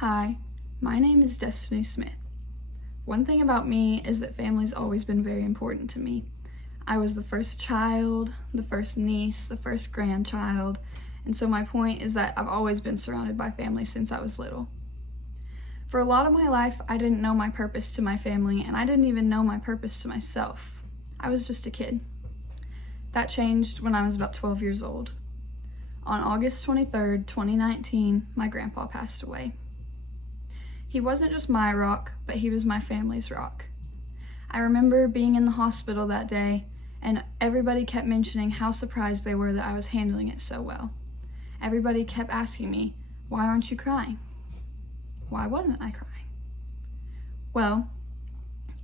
Hi, my name is Destiny Smith. One thing about me is that family's always been very important to me. I was the first child, the first niece, the first grandchild, and so my point is that I've always been surrounded by family since I was little. For a lot of my life, I didn't know my purpose to my family, and I didn't even know my purpose to myself. I was just a kid. That changed when I was about 12 years old. On August 23rd, 2019, my grandpa passed away. He wasn't just my rock, but he was my family's rock. I remember being in the hospital that day, and everybody kept mentioning how surprised they were that I was handling it so well. Everybody kept asking me, "Why aren't you crying?" Why wasn't I crying? Well,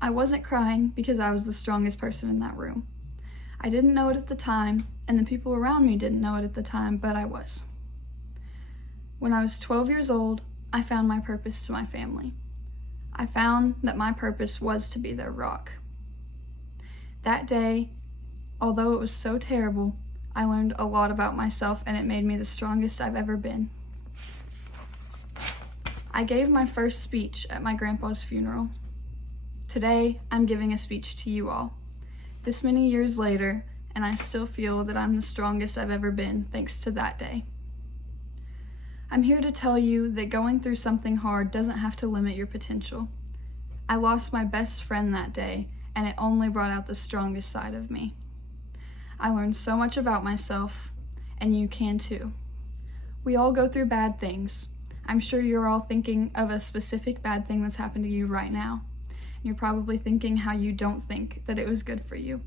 I wasn't crying because I was the strongest person in that room. I didn't know it at the time, and the people around me didn't know it at the time, but I was. When I was 12 years old, I found my purpose to my family. I found that my purpose was to be their rock. That day, although it was so terrible, I learned a lot about myself, and it made me the strongest I've ever been. I gave my first speech at my grandpa's funeral. Today, I'm giving a speech to you all. This many years later, and I still feel that I'm the strongest I've ever been thanks to that day. I'm here to tell you that going through something hard doesn't have to limit your potential. I lost my best friend that day, and it only brought out the strongest side of me. I learned so much about myself, and you can too. We all go through bad things. I'm sure you're all thinking of a specific bad thing that's happened to you right now. You're probably thinking how you don't think that it was good for you.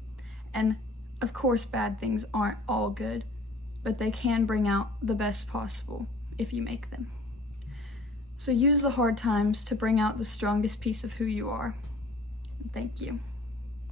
And of course, bad things aren't all good, but they can bring out the best possible if you make them. So use the hard times to bring out the strongest piece of who you are. Thank you.